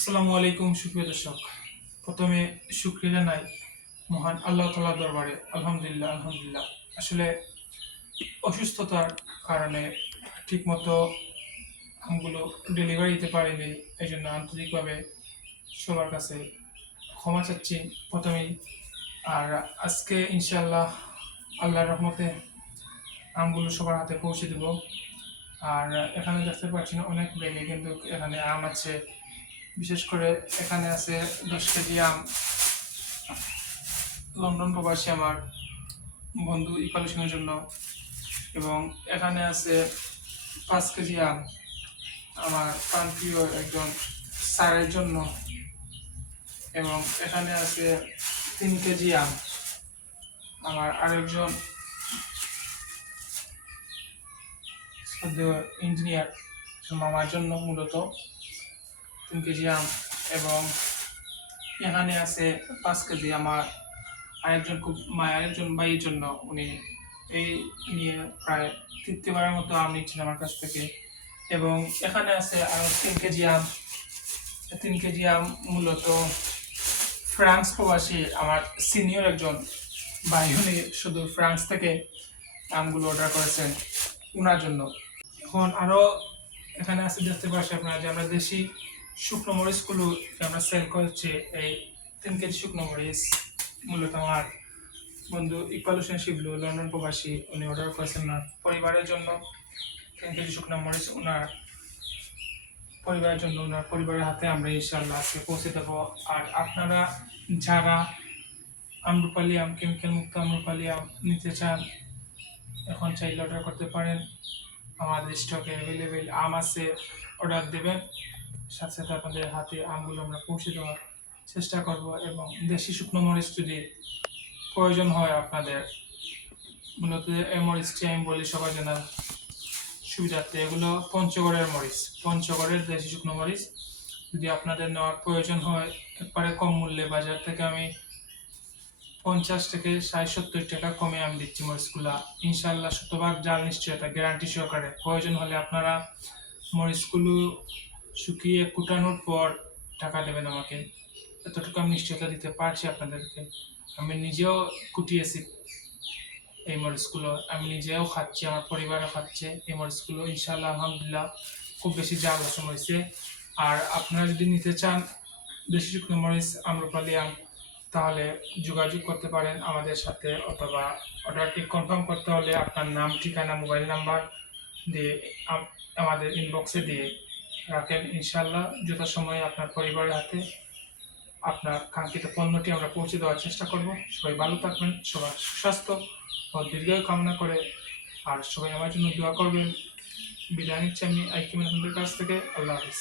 আসসালামু আলাইকুম সুপ্রিয় দর্শক। প্রথমে শুকরিয়া জানাই মহান আল্লাহ তাআলার দরবারে। আলহামদুলিল্লাহ। আসলে অসুস্থতার কারণে ঠিকমতো আমগুলো ডেলিভারি দিতে পারিনি। এজন্য আন্তরিকভাবে সবার কাছে ক্ষমা চাচ্ছি প্রথমেই। আর আজকে ইনশাআল্লাহ আল্লাহর রহমতে আমগুলো সবার হাতে পৌঁছে দেব। আর এখানে দেখতে পাচ্ছেন অনেক ব্যাগে কিন্তু এখানে আম আছে। বিশেষ করে এখানে আছে 10 কেজি আম। লন্ডন প্রবাসী আমার বন্ধু ইকবাল হোসেনের জন্য। এবং এখানে আছে 5 কেজি আম আমার প্রাণপ্রিয় একজন স্যারের জন্য। এবং এখানে আছে 3 কেজি আম আমার আরেকজন ইঞ্জিনিয়ার মামার জন্য মূলত 3 কেজি আম। এবং এখানে আছে 5 কেজি আমার আরেকজন ভাইয়ের জন্য। উনি এই নিয়ে প্রায় 3বারের মতো আম নিচ্ছেন আমার কাছ থেকে। এবং এখানে আছে আরো 3 কেজি আম। 3 কেজি আম মূলত ফ্রান্স প্রবাসী আমার সিনিয়র একজন ভাই, উনি শুধু ফ্রান্স থেকে আমগুলো অর্ডার করেছেন ওনার জন্য। এখন আরো এখানে আছে দেখতে পাচ্ছেন আপনারা যে আমরা দেশি শুকনো মরিচগুলো আমরা সেল করছি। এই 3 কেজি শুকনো মরিচ মূলত আমার বন্ধু ইকবাল হোসেন শিবলু লন্ডন প্রবাসী, উনি অর্ডার করেছেন ওনার পরিবারের জন্য 3 কেজি শুকনো মরিচ। ওনার পরিবারের জন্য ওনার পরিবারের হাতে আমরা ইনশাআল্লাহ আজকে পৌঁছে দেবো। আর আপনারা যারা আম্রপালি আম, কেমিক্যাল মুক্ত আম্রপালি আম নিতে চান, এখন চাইলে অর্ডার করতে পারেন। আমাদের স্টকে অ্যাভেলেবেল আম আছে, অর্ডার দেবেন। সাথে সাথে আপনাদের হাতে আমগুলো আমরা পৌঁছে দেওয়ার চেষ্টা করব। এবং দেশি শুকনো মরিচ যদি প্রয়োজন হয় আপনাদের, মূলত এই মরিচটি আমি বলি সবার জানার সুবিধার্থে, এগুলো পঞ্চগড়ের দেশি শুকনো মরিচ। যদি আপনাদের নেওয়ার প্রয়োজন হয় একবারে কম মূল্যে, বাজার থেকে আমি 50 থেকে 60-70 টাকা কমে আমি দিচ্ছি মরিচগুলা। ইনশাআল্লাহ শতভাগ জাল নিশ্চয়তা, গ্যারান্টি সহকারে। প্রয়োজন হলে আপনারা মরিচগুলো শুকিয়ে কুটানোর পর টাকা দেবেন আমাকে, এতটুকু আমি নিশ্চয়তা দিতে পারছি আপনাদেরকে। আমি নিজেও কুটিয়েছি এই মরিচগুলো, আমি নিজেও খাচ্ছি, আমার পরিবারও খাচ্ছে এই মরিচগুলো। ইনশাআল্লাহ আলহামদুলিল্লাহ খুব বেশি জাল রসুন হয়েছে। আর আপনারা যদি নিতে চান দেশি শুকনো মরিচ আম্রপালি আম, তাহলে যোগাযোগ করতে পারেন আমাদের সাথে। অথবা অর্ডারটি কনফার্ম করতে হলে আপনার নাম, ঠিকানা, মোবাইল নাম্বার দিয়ে আমাদের ইনবক্সে দিয়ে রাখেন। ইনশাআল্লাহ যথাসময়ে আপনার পরিবারের হাতে আপনার কাঙ্ক্ষিত পণ্যটি আমরা পৌঁছে দেওয়ার চেষ্টা করব। সবাই ভালো থাকবেন, সবার সুস্বাস্থ্য ও দীর্ঘায়ু কামনা করে। আর সবাই আমার জন্য দোয়া করবেন। বিদায় নিচ্ছি আমি আইকিমের কাছ থেকে। আল্লাহ হাফিজ।